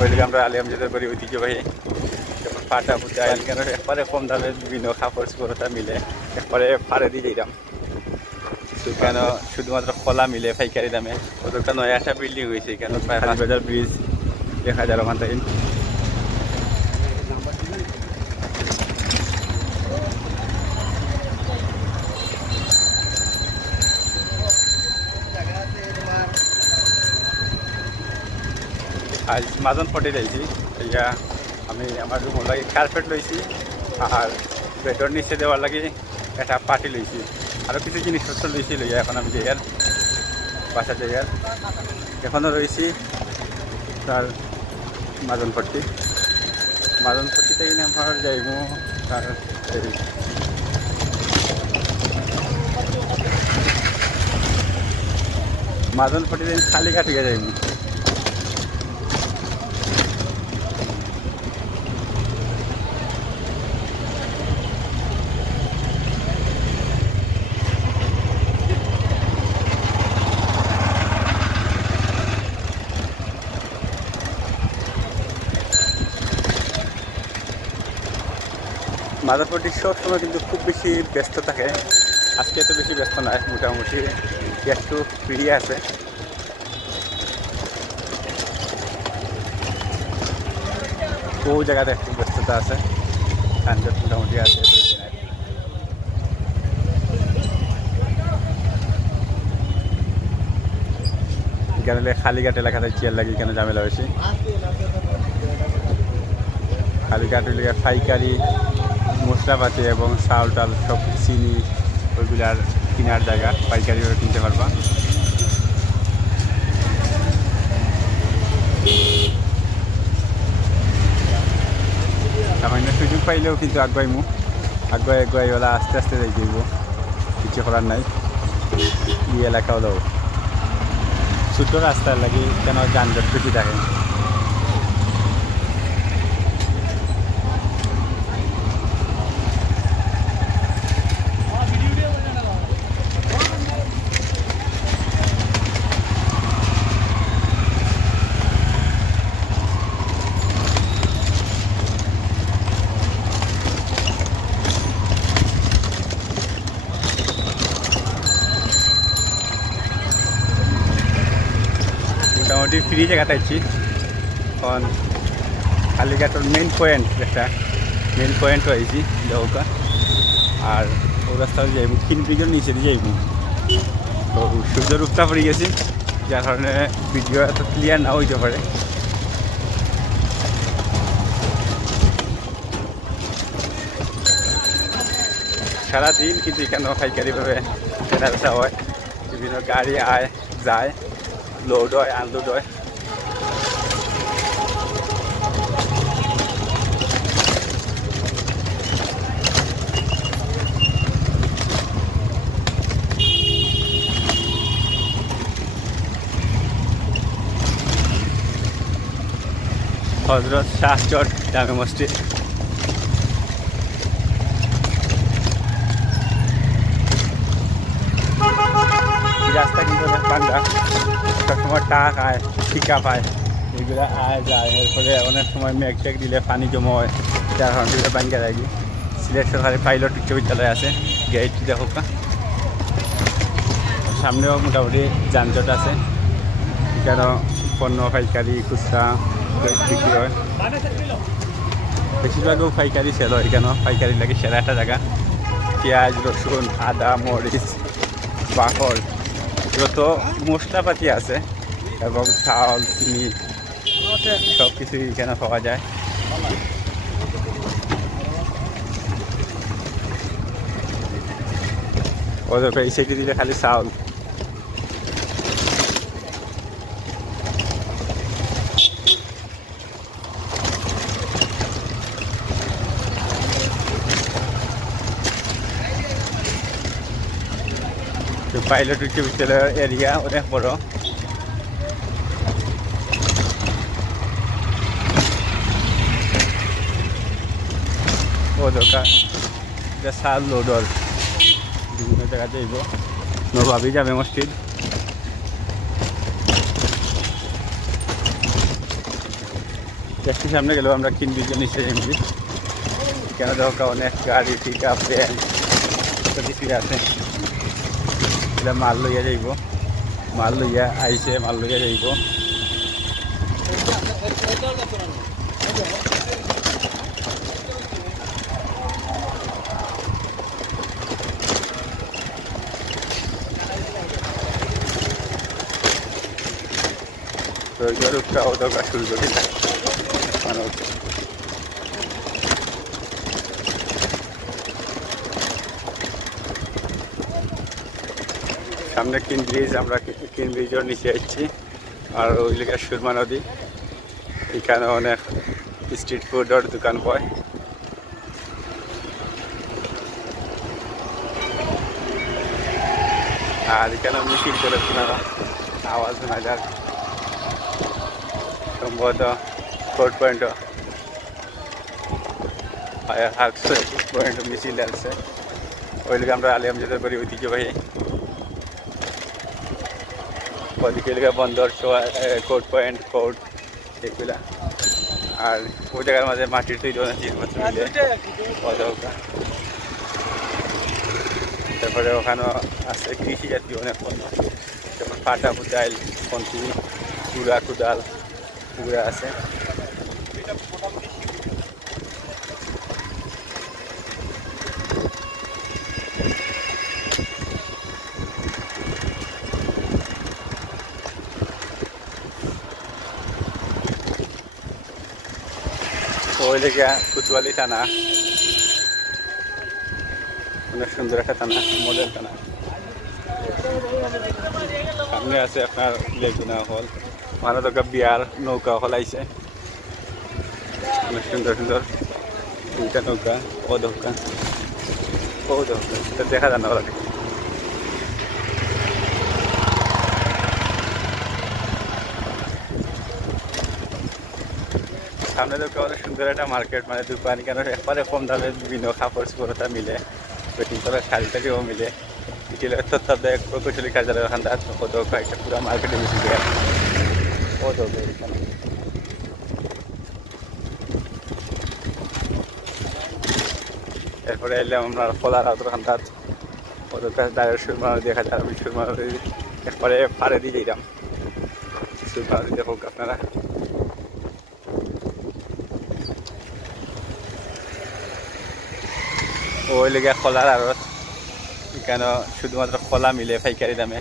ওইদিকে আমরা আলিয়া মসজিদের করি ঐতিহ্যবাহী যখন পাটা পুজো কেন একবারে কম দামে বিভিন্ন কাপড় চোপড়টা মিলে একবারে পাড়ে দিয়ে যেতাম কেন শুধুমাত্র খোলা মিলে পাইকারি দামে ওদের নয় একটা বিল্ডিং হয়েছে কেন প্রায় 5,000 ব্রিজ 1,000 ওখান থেকে আজ মাজন ফটে যাইছি ইয়া আমি আমার রুম লাগে কার্পেট লইছি আর বেডর নিচে দেওয়ার লাগে একটা পাটি লইছি আরও কিছু জিনিসপত্র লইছি লইয়া এখন আমি যাইয়ার বাসা যাইয়ার এখনও রয়েছি তার মাজন ফট্টিতে কিনে আমার যাইব তার মাজন ফট্টিতে খালি কাটিয়ে যাইব মাদারপট্টি সবসময় কিন্তু খুব বেশি ব্যস্ত থাকে আজকে এত বেশি ব্যস্ত নয় মোটামুটি একটু ফ্রি আছে বহু জায়গাতে একটু ব্যস্ততা আছে মোটামুটি আছে এখানে খালিঘাট এলাকাতে চেয়ার লাগি কেন ঝামেলা বেশি খালিঘাট এলাকা পাইকারি মশলাপাতি এবং চাউল টাল সব চিনি ওইগুলার কেনার জায়গা পাইকারিভাবে কিনতে পারবা সামান্য সুযোগ পাইলেও কিন্তু আগুয়াইমু আগুয়াই ওলা আস্তে আস্তে যাই যাইব কিছু করার নাই এই এলাকা হলেও ছোট রাস্তার লাগি কেন যানজট বেশি থাকে মোটামুটি ফ্রি জায়গাতে আছি এখন কালীঘাটের মেইন পয়েন্ট একটা মেইন পয়েন্ট হয়েছি নৌকা আর ও রাস্তা যাইব 3 ব্রিজের নিচে দিয়ে যাইব তো সূর্যের উত্তাপ পড়ে গেছি যার কারণে ভিডিও এত ক্লিয়ার না হইতে পারে সারাদিন কিন্তু এখানে পাইকারিভাবে কেনাবেচা হয় বিভিন্ন গাড়ি আয় যায় লোড হয় আনলোড হয় হযরত শাহচট জামে মসজিদ রাস্তা কিন্তু অনেক পান্ডা সবসময় টাক আয় ঠিকা পায় এগুলো আয় যায় এরপরে অনেক সময় মেঘ টেক দিলে পানি জমা হয় যার কারণে বাঙ্গা যায় সিলেট সরকারি পাইলট উচ্চ বিদ্যালয় আছে গেট দেখো সামনেও মোটামুটি যানজট আছে কেন পণ্য পাইকারি খুচরা বিক্রি হয় বেশিরভাগও পাইকারি সেল হয় কেন পাইকারি লাগে সেরা একটা জায়গা পেঁয়াজ রসুন আদা মরিচ বাকড় যত মশলাপাতি আছে এবং চাউল চিনি সব কিছুই এখানে পাওয়া যায় ওদের এই সাইডে দিলে খালি চাউল পাইলট উচ্চ বিদ্যালয়ের এরিয়া অনেক বড় ও দরকার চাল লোডর বিভিন্ন জায়গা যাইব নবাবী জামে মসজিদ একটু সামনে গেলেও আমরা কিনবি নিচে এমনি কেন দরকার অনেক গাড়ি ঠিক আছে কিছুই আছে এটা মাল লইয়া যাইব মাল লইয়া আইসে মাল লইয়া যাইব রূপটাও দরকার শুরু করি না মানুষ সামনে কিন ব্রিজ আমরা কিন ব্রিজের নিচে আসছি আর ওই লিখে সুরমা নদী এখানে অনেক স্ট্রিট ফুডের দোকান পায় আর এখানে মিছিল করে আপনারা আওয়াজ শোনা যায় সম্ভবত কোর্ট পয়েন্ট পয়েন্ট মিছিল আছে ওই লিখে আমরা আলিয়ামজাদের করি ঐতিহ্যবাহী ওদিকে লিখে বন্দর কোর্ট পয়েন্ট কোর্ট এগুলা আর ওই জায়গার মাঝে মাটির তৈরি অনেক জিনিসপত্র মিলে অদৌকা তারপরে ওখানেও আছে কৃষি জাতীয় অনেক পণ্য যেমন পাটা কুদাইল কন্টি কুড়া কুদাল এগুলো আছে ওই লেগে কুতুয়ালি থানা অনেক সুন্দর একটা থানা মডেল থানা সামনে আছে আপনার লেগুনা হল মারাদকা বিয়ার নৌকা হল আইছে অনেক সুন্দর সুন্দর দুইটা নৌকা ও নৌকা এটা দেখা যায় না ওরা সামনে দোকান অনেক সুন্দর একটা মার্কেট মানে দোকান কেন একবারে কম দামে বিভিন্ন কাপড় চোপড়টা মিলে ওয়েটিং করার শাড়ি টাড়িও মিলে এটি তত্ত্বাবধায়ক প্রকৌশলী কার্যালয় ওখান থেকে একটা পুরো মার্কেটে মিশে যায় এরপরে এলাম আমরা খোলার ওখান ওদের কাছে দাঁড়িয়ে সুরমা নদী দেখা যায় আমি সুরমা নদী একবারে পাড়ে দিয়ে যেতাম সুরমা নদী দেখুক আপনারা ওই লেগে খোলার আর কেন শুধুমাত্র খোলা মিলে পাইকারি দামে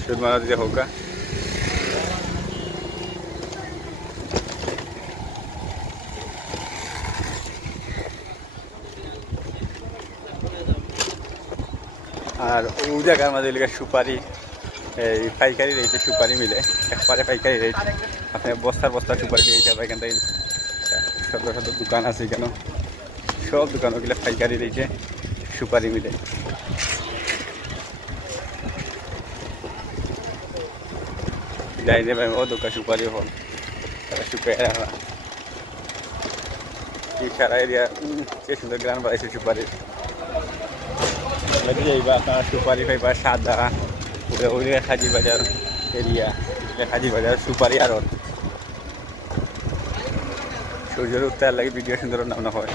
সুরমা নদী দেখুক আর ওই জায়গার মাঝে লেগে সুপারি এই পাইকারি রেটে সুপারি মিলে একবারে পাইকারি রেট আপনি বস্তার সুপারি পেয়ে যাবে এখান থেকে শত শত দোকান আছে কেন সব দোকান ওগুলো পাইকারি রেটে সুপারি মিলে যাই দেবে ও দোকান সুপারি হল তারা শুকাই সারা এরিয়া যে সুন্দর গ্রাম বাড়াইছে সুপারির যাইবা আপনার সুপারি পাইবা সাদা ওই হাজি বাজার এরিয়া হাজি বাজার সুপারি আর সূর্যের উত্তার লাগে ভিডিও সুন্দর নাম না হয়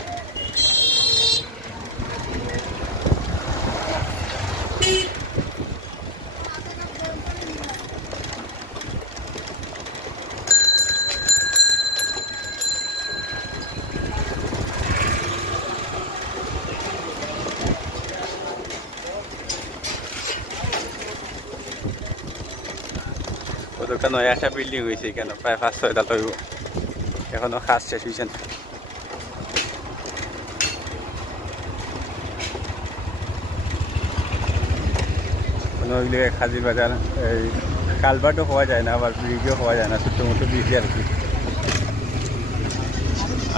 ওটা নয় একটা বিল্ডিং হয়েছে কেন প্রায় 5-6 তলা হইব এখনো কাজ শেষ হয়েছে না কোনো খাজি বাজার এই কালভার্টও হওয়া যায় না আবার ব্রিজও হওয়া যায় না ছোট্ট মোটো ব্রিজ আর কি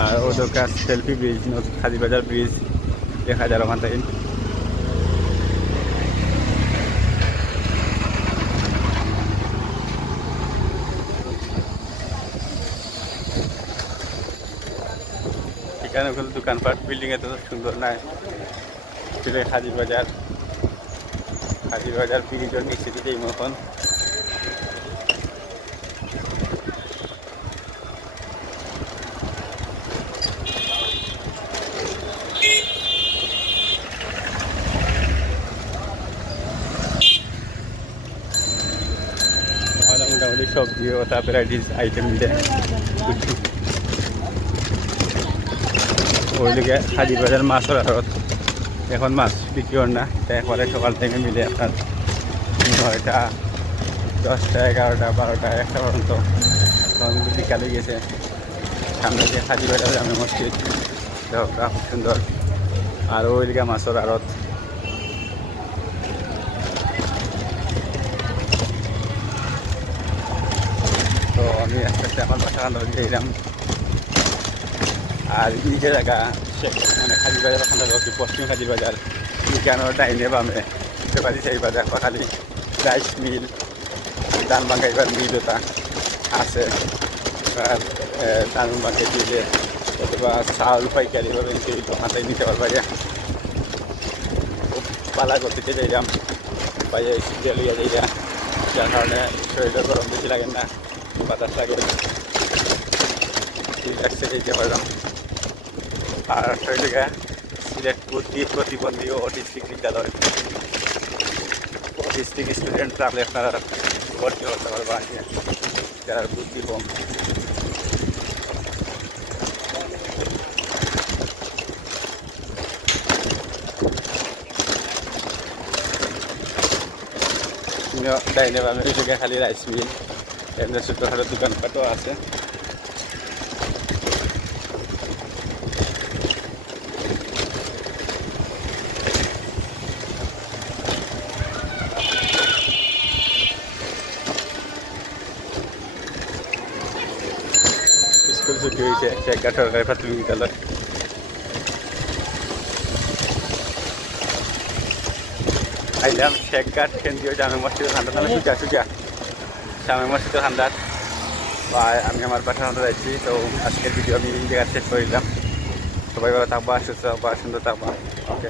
আর ওদের কাজ সেলফি ব্রিজ খাজি বাজার ব্রিজ দেখা যায় ওখান থেকে এখানে ওগুলো দোকানপাট বিল্ডিং এত সুন্দর নাই সেটা হাজির বাজার ব্রিজের নিচে দিকে মতন এই সবজি ওটা ভ্যারাইটিস আইটেম মিলে ওই দিকে হাজির বাজার মাছের আড়ত এখন মাছ বিক্রি হয় না একবারে সকাল থেকে মিলে আপনার 9টা 10টা 11টা 12টা 1টা পর্যন্ত তখন কিন্তু বিকালে গেছে সামনে যে হাজির বাজার জামে মসজিদ দেহটা খুব সুন্দর আর ওই দিকে মাছের আড়ত তো আমি আস্তে আস্তে আমার বাসা দিকে এলাম আর এই যে জায়গা মানে হাজির বাজার ওখান থেকে পশ্চিম হাজির বাজার কেন ডাইনে বামে সেবাদি সেই বাজার খালি রাইস মিল ধান বাঙ্গাইবার মিল ওটা আছে আর ধান বাঙ্গাই দিলে অথবা চাউল পাইকারিভাবে ওখানটাই নিতে পারবা খুব পালা করতে যাইলাম বাইরে সিটে লইয়া যাইরা যার কারণে শরীরে গরম বেশি লাগে না বাতাস লাগে ঠিক আছে যেতে পারলাম আর শরীরকে সিলেট প্রতিবন্ধী ও অটিস্টিক বিদ্যালয় অটিস্টিক স্টুডেন্ট থাকলে আপনারা ভর্তি করতে পারবা যারা বুদ্ধি কম ডাইনে বামে ওই জায়গায় খালি রাইস মিল এমনি ছোটোখাটো দোকানপাটও আছে স্কুল ছুটি হয়েছে শেখঘাট সরকারি প্রাথমিক বিদ্যালয় আইলাম শেখঘাট কেন্দ্রীয় জামে মসজিদের ঠান্ডা নামে সুজা জামে মসজিদের ঠান্ডার বা আমি আমার বাসার মতো যাচ্ছি তো আজকের ভিডিও আমি এই জায়গায় শেষ করে দিলাম সবাই ভালো থাকবা সুস্থ থাকবা সুন্দর থাকবা ওকে